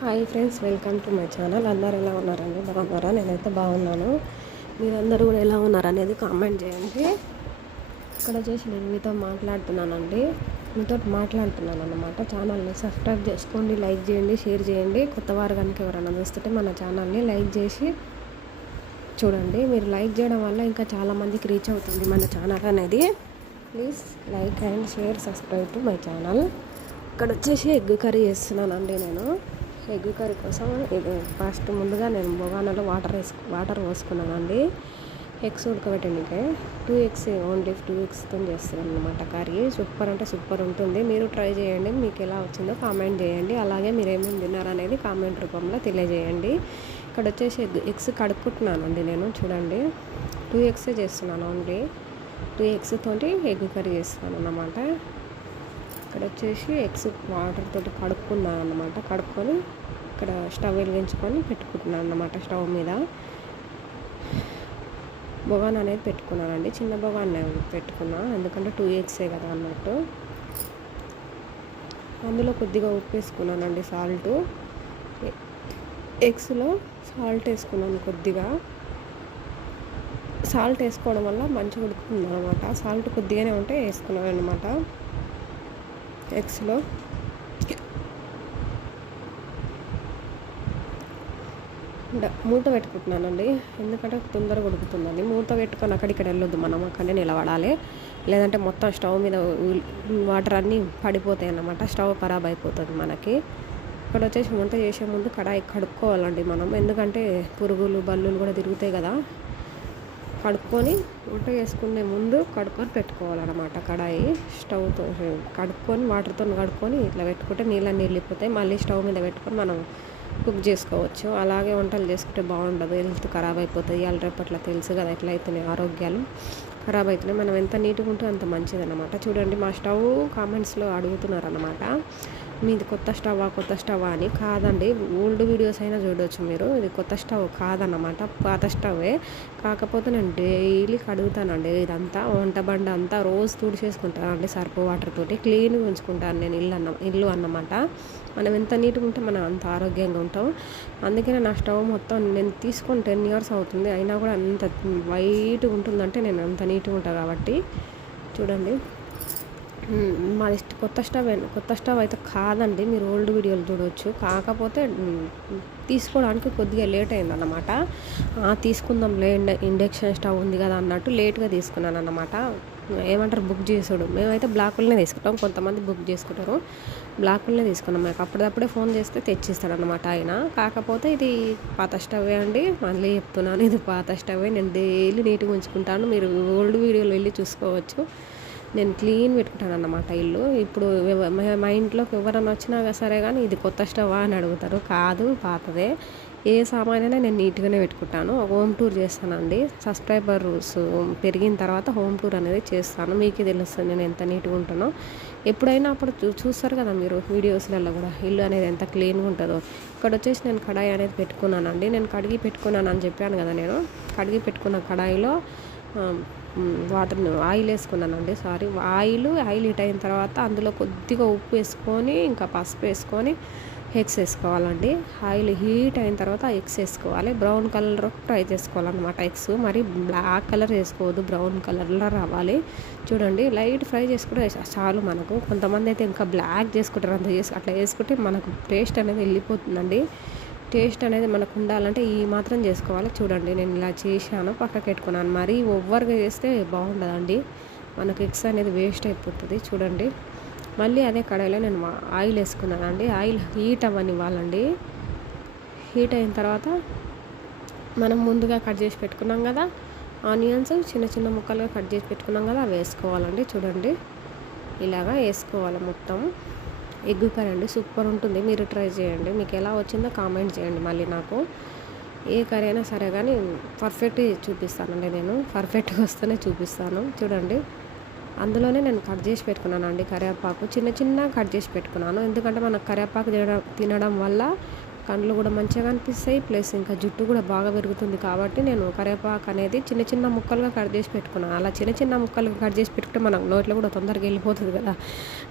Hi friends welcome to my channel. అందరు ఎలా ఉన్నారండి? బాగున్నారా? నేనైతే బాగున్నాను. మీరందరూ కూడా ఎలా ఉన్నారనేది కామెంట్ చేయండి. ఇక్కడ వచ్చేసి నేను మీతో మాట్లాడుతున్నానండి. మీతో మాట్లాడుతున్నాను అనమాట ఛానల్ని సబ్స్క్రైబ్ చేసుకోండి లైక్ చేయండి షేర్ చేయండి. కొత్త వారు కనుక ఎవరైనా చూస్తుంటే మన ఛానల్ని లైక్ చేసి చూడండి. మీరు లైక్ చేయడం వల్ల ఇంకా చాలామందికి రీచ్ అవుతుంది మన ఛానల్ అనేది. Please like and share subscribe to my channel. ఇక్కడ వచ్చేసి ఎగ్ కర్రీ చేస్తున్నానండి నేను. ఎగ్ కర్రీ కోసం ఇది ఫస్ట్ ముందుగా నేను బొగానలో వాటర్ వేసుకు వాటర్ పోసుకున్నానండి. ఎగ్స్ ఉడకబెట్టడానికి టూ ఎగ్స్ ఓన్లీ టూ ఎగ్స్తో చేస్తున్నాను అనమాట కర్రీ. సూపర్ అంటే సూపర్ ఉంటుంది. మీరు ట్రై చేయండి. మీకు ఎలా వచ్చిందో కామెంట్ చేయండి. అలాగే మీరు ఏమేమి తిన్నారనేది కామెంట్ రూపంలో తెలియజేయండి. ఇక్కడ వచ్చేసి ఎగ్ ఎగ్స్ కడుక్కుంటున్నానండి నేను. చూడండి. టూ ఎగ్స్ చేస్తున్నాను ఓన్లీ. టూ ఎగ్స్ తోటి ఎగ్ కర్రీ చేస్తున్నాను అన్నమాట ఇక్కడ వచ్చేసి ఎగ్స్ వాటర్ తోటి కడుక్కున్నాను అనమాట కడుక్కొని ఇక్కడ స్టవ్ వెలిగించుకొని పెట్టుకుంటున్నాను అన్నమాట స్టవ్ మీద. బొగాన్ అనేది పెట్టుకున్నానండి. చిన్న బొగాన్ పెట్టుకున్నా. ఎందుకంటే టూ ఎగ్సే కదా అన్నట్టు. అందులో కొద్దిగా ఉప్పు వేసుకున్నానండి సాల్ట్. ఎగ్స్లో సాల్ట్ వేసుకున్నాను కొద్దిగా. సాల్ట్ వేసుకోవడం వల్ల మంచిగా ఉడుకుతుంది అనమాట సాల్ట్ కొద్దిగానే ఉంటే వేసుకున్నాను అనమాట ఎగ్స్లో మూత పెట్టుకుంటున్నానండి. ఎందుకంటే తొందరగా ఉడుకుతుందండి. మూత పెట్టుకొని అక్కడిక్కడ వెళ్ళొద్దు మనం. అక్కడే నిలబడాలి. లేదంటే మొత్తం స్టవ్ మీద వాటర్ అన్నీ పడిపోతాయి అన్నమాట. స్టవ్ ఖరాబ్ అయిపోతుంది మనకి. ఇక్కడ వచ్చేసి వంట చేసే ముందు కడాయి కడుక్కోవాలండి మనం. ఎందుకంటే పురుగులు బల్లులు కూడా తిరుగుతాయి కదా. కడుక్కొని వంట చేసుకునే ముందు కడుక్కొని పెట్టుకోవాలన్నమాట కడాయి స్టవ్తో కడుక్కొని వాటర్తో కడుక్కొని ఇట్లా పెట్టుకుంటే నీళ్ళని వెళ్ళిపోతాయి మళ్ళీ స్టవ్ మీద పెట్టుకొని మనం కుక్ చేసుకోవచ్చు. అలాగే వంటలు చేసుకుంటే బాగుండదు. హెల్త్ ఖరాబ్ అయిపోతుంది. ఇవాళ రేపట్ల తెలుసు కదా ఎట్లా అవుతున్నాయి ఆరోగ్యాలు. ఖరాబ్ అవుతున్నాయి మనం ఎంత నీట్గా ఉంటే అంత మంచిది అనమాట చూడండి మా స్టవ్ కామెంట్స్లో అడుగుతున్నారు అనమాట మీది కొత్త స్టవ్ కొత్త స్టవ్ అని? కాదండి. ఓల్డ్ వీడియోస్ అయినా చూడవచ్చు మీరు. ఇది కొత్త స్టవ్ కాదన్నమాట. పాత స్టవే కాకపోతే నేను డైలీ కడుగుతానండి. ఇదంతా వంట బండ అంతా రోజు తుడిచేసుకుంటానండి సర్పు వాటర్ తోటి. క్లీన్గా ఉంచుకుంటాను నేను ఇల్లు అన్న ఇల్లు అన్నమాట. మనం ఎంత నీట్గా ఉంటే మనం అంత ఆరోగ్యంగా ఉంటాం. అందుకనే నా స్టవ్ మొత్తం నేను తీసుకొని టెన్ ఇయర్స్ అవుతుంది. అయినా కూడా అంత వైట్గా ఉంటుందంటే నేను అంత నీట్గా ఉంటుంది కాబట్టి చూడండి. మాది కొత్త స్టవ్ కొత్త స్టవ్ అయితే కాదండి మీరు ఓల్డ్ వీడియోలు చూడవచ్చు కాకపోతే తీసుకోవడానికి కొద్దిగా లేట్ అయిందన్నమాట. తీసుకుందాం లే ఇండక్షన్ స్టవ్ ఉంది కదా అన్నట్టు లేట్గా తీసుకున్నాను అన్నమాట ఏమంటారు బుక్ చేసుడు మేమైతే బ్లాకులనే తీసుకుంటాం. కొంతమంది బుక్ చేసుకుంటారు. బ్లాకులనే తీసుకున్నాం మాకు అప్పటికప్పుడే ఫోన్ చేస్తే తెచ్చిస్తాడనమాట ఆయన. కాకపోతే ఇది పాత స్టవ్ అండి. మళ్ళీ చెప్తున్నాను ఇది పాత స్టవ్ నేను డైలీ నీట్గా ఉంచుకుంటాను. మీరు ఓల్డ్ వీడియోలు వెళ్ళి చూసుకోవచ్చు. నేను క్లీన్ పెట్టుకుంటాను అన్నమాట ఇల్లు. ఇప్పుడు మా ఇంట్లోకి ఎవరైనా వచ్చినా సరే కానీ ఇది కొత్త స్టవ్ అని అడుగుతారు. కాదు పాతదే. ఏ సామానైనా నేను నీట్గానే పెట్టుకుంటాను. హోమ్ టూర్ చేస్తానండి. సబ్స్క్రైబర్స్ పెరిగిన తర్వాత హోమ్ టూర్ అనేది చేస్తాను. మీకే తెలుస్తుంది నేను ఎంత నీట్గా ఉంటానో ఎప్పుడైనా అప్పుడు చూస్తారు కదా మీరు వీడియోస్లలో కూడా ఇల్లు అనేది ఎంత క్లీన్గా ఉంటుందో. ఇక్కడ వచ్చేసి నేను కడాయి అనేది పెట్టుకున్నానండి. నేను కడిగి పెట్టుకున్నాను అని చెప్పాను కదా నేను. కడిగి పెట్టుకున్న కడాయిలో వాటర్ ఆయిల్ వేసుకున్నానండి. సారీ ఆయిల్ ఆయిల్ హీట్ అయిన తర్వాత అందులో కొద్దిగా ఉప్పు వేసుకొని ఇంకా పసుపు వేసుకొని ఎగ్స్ వేసుకోవాలండి. ఆయిల్ హీట్ అయిన తర్వాత ఎగ్స్ వేసుకోవాలి. బ్రౌన్ కలర్ ఫ్రై చేసుకోవాలన్నమాట ఎగ్స్. మరి బ్లాక్ కలర్ వేసుకోవద్దు. బ్రౌన్ కలర్లో రావాలి. చూడండి లైట్ ఫ్రై చేసుకుంటే చాలు మనకు. కొంతమంది అయితే ఇంకా బ్లాక్ చేసుకుంటారు. అంత చేసి అట్లా వేసుకుంటే మనకు టేస్ట్ అనేది వెళ్ళిపోతుందండి. టేస్ట్ అనేది మనకు ఉండాలంటే ఈ మాత్రం చేసుకోవాలి. చూడండి నేను ఇలా చేశాను. పక్కకి పెట్టుకున్నాను. మరీ ఓవర్గా చేస్తే బాగుండదండి. మనకు ఎగ్స్ అనేది వేస్ట్ అయిపోతుంది. చూడండి. మళ్ళీ అదే కడాయిలో నేను ఆయిల్ వేసుకున్నాను అండి. ఆయిల్ హీట్ అవ్వనివ్వాలండి హీట్ అయిన తర్వాత మనం ముందుగా కట్ చేసి పెట్టుకున్నాం కదా ఆనియన్స్ చిన్న చిన్న ముక్కలుగా కట్ చేసి పెట్టుకున్నాం కదా అవి వేసుకోవాలండి. చూడండి. ఇలాగా వేసుకోవాలి మొత్తం. ఎగ్ కర్రీ అండి సూపర్ ఉంటుంది. మీరు ట్రై చేయండి. మీకు ఎలా వచ్చిందో కామెంట్ చేయండి మళ్ళీ నాకు. ఏ కర్రీ అయినా సరే కానీ పర్ఫెక్ట్ చూపిస్తానండి నేను. పర్ఫెక్ట్గా వస్తేనే చూపిస్తాను. చూడండి. అందులోనే నేను కట్ చేసి పెట్టుకున్నాను అండి కరివేపాకు. చిన్న చిన్న కట్ చేసి పెట్టుకున్నాను. ఎందుకంటే మనకు కరివేపాకు తినడం తినడం వల్ల కండ్లు కూడా మంచిగా అనిపిస్తాయి ప్లస్ ఇంకా జుట్టు కూడా బాగా పెరుగుతుంది కాబట్టి నేను కరివేపాకు అనేది చిన్న చిన్న ముక్కలుగా కట్ చేసి పెట్టుకున్నాను. అలా చిన్న చిన్న ముక్కలుగా కట్ చేసి పెట్టుకుంటే మనకు నోట్లో కూడా తొందరగా వెళ్ళిపోతుంది కదా.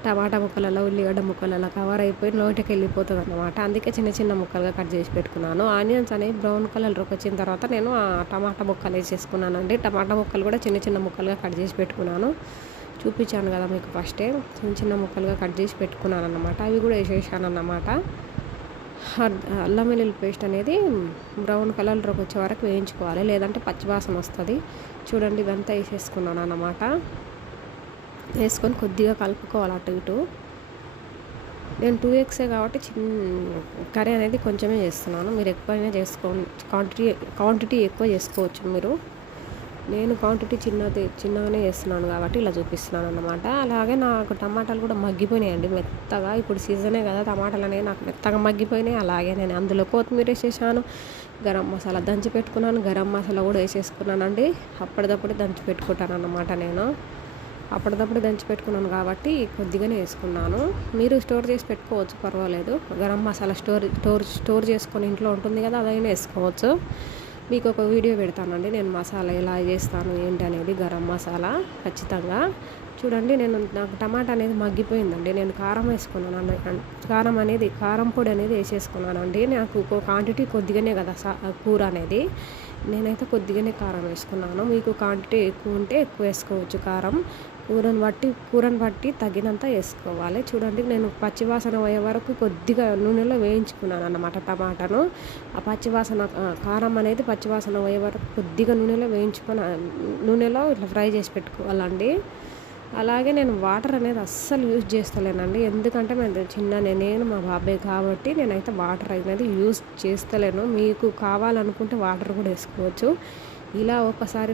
టమాటా ముక్కలలో ఉల్లిగడ్డ ముక్కలలో కవర్ అయిపోయి నోటికి వెళ్ళిపోతుంది అనమాట అందుకే చిన్న చిన్న ముక్కలుగా కట్ చేసి పెట్టుకున్నాను. ఆనియన్స్ అనేవి బ్రౌన్ కలర్లోకి వచ్చిన తర్వాత నేను ఆ టమాటా ముక్కలు వేసేసుకున్నానండి. టమాటా ముక్కలు కూడా చిన్న చిన్న ముక్కలుగా కట్ చేసి పెట్టుకున్నాను. చూపించాను కదా మీకు ఫస్టే చిన్న చిన్న ముక్కలుగా కట్ చేసి పెట్టుకున్నాను అనమాట అవి కూడా వేసేసాను అన్నమాట అల్లం వెల్లుల్లి పేస్ట్ అనేది బ్రౌన్ కలర్లోకి వచ్చే వరకు వేయించుకోవాలి. లేదంటే పచ్చివాసన వస్తుంది. చూడండి ఇదంతా వేసేసుకున్నాను అన్నమాట వేసుకొని కొద్దిగా కలుపుకోవాలి అటు ఇటు. నేను టూ ఎగ్సే కాబట్టి చిన్న కర్రీ అనేది కొంచెమే చేస్తున్నాను. మీరు ఎక్కువైనా చేసుకో క్వాంటిటీ క్వాంటిటీ ఎక్కువ చేసుకోవచ్చు మీరు. నేను క్వాంటిటీ చిన్నది చిన్నగానే చేస్తున్నాను కాబట్టి ఇలా చూపిస్తున్నాను అనమాట అలాగే నాకు టమాటాలు కూడా మగ్గిపోయినాయండి మెత్తగా. ఇప్పుడు సీజనే కదా టమాటాలు అనేవి నాకు మెత్తగా మగ్గిపోయినాయి. అలాగే నేను అందులో కొత్తిమీర వేసేసాను గరం మసాలా దంచి పెట్టుకున్నాను గరం మసాలా కూడా వేసేసుకున్నానండి. అప్పటిదప్పుడు దంచి పెట్టుకుంటాను అనమాట నేను. అప్పటిదప్పుడు దంచి పెట్టుకున్నాను కాబట్టి కొద్దిగానే వేసుకున్నాను. మీరు స్టోర్ చేసి పెట్టుకోవచ్చు పర్వాలేదు. Garam masala store store store చేసుకొని ఇంట్లో ఉంటుంది కదా అదైనా వేసుకోవచ్చు. మీకు ఒక వీడియో పెడతానండి. నేను మసాలా ఎలా చేస్తాను ఏంటి అనేది గరం మసాలా ఖచ్చితంగా. చూడండి నేను నాకు టమాటా అనేది మగ్గిపోయిందండి. నేను కారం వేసుకున్నాను కారం అనేది కారం పొడి అనేది వేసేసుకున్నానండి. నాకు క్వాంటిటీ కొద్దిగానే కదా కూర అనేది. నేనైతే కొద్దిగానే కారం వేసుకున్నాను. మీకు క్వాంటిటీ ఎక్కువ ఉంటే ఎక్కువ వేసుకోవచ్చు కారం. కూరను బట్టి కూరను బట్టి తగినంత వేసుకోవాలి. చూడండి నేను పచ్చివాసన పోయే వరకు కొద్దిగా నూనెలో వేయించుకున్నాను అన్నమాట టమాటాను. ఆ పచ్చివాసన కారం అనేది పచ్చివాసన పోయే వరకు కొద్దిగా నూనెలో వేయించుకొని నూనెలో ఇట్లా ఫ్రై చేసి పెట్టుకోవాలండి. అలాగే నేను వాటర్ అనేది అస్సలు యూజ్ చేస్తలేనండి. ఎందుకంటే మేము చిన్న నేను మా బాబాయ్ కాబట్టి నేనైతే వాటర్ అనేది యూజ్ చేస్తలేను. మీకు కావాలనుకుంటే వాటర్ కూడా వేసుకోవచ్చు. ఇలా ఒకసారి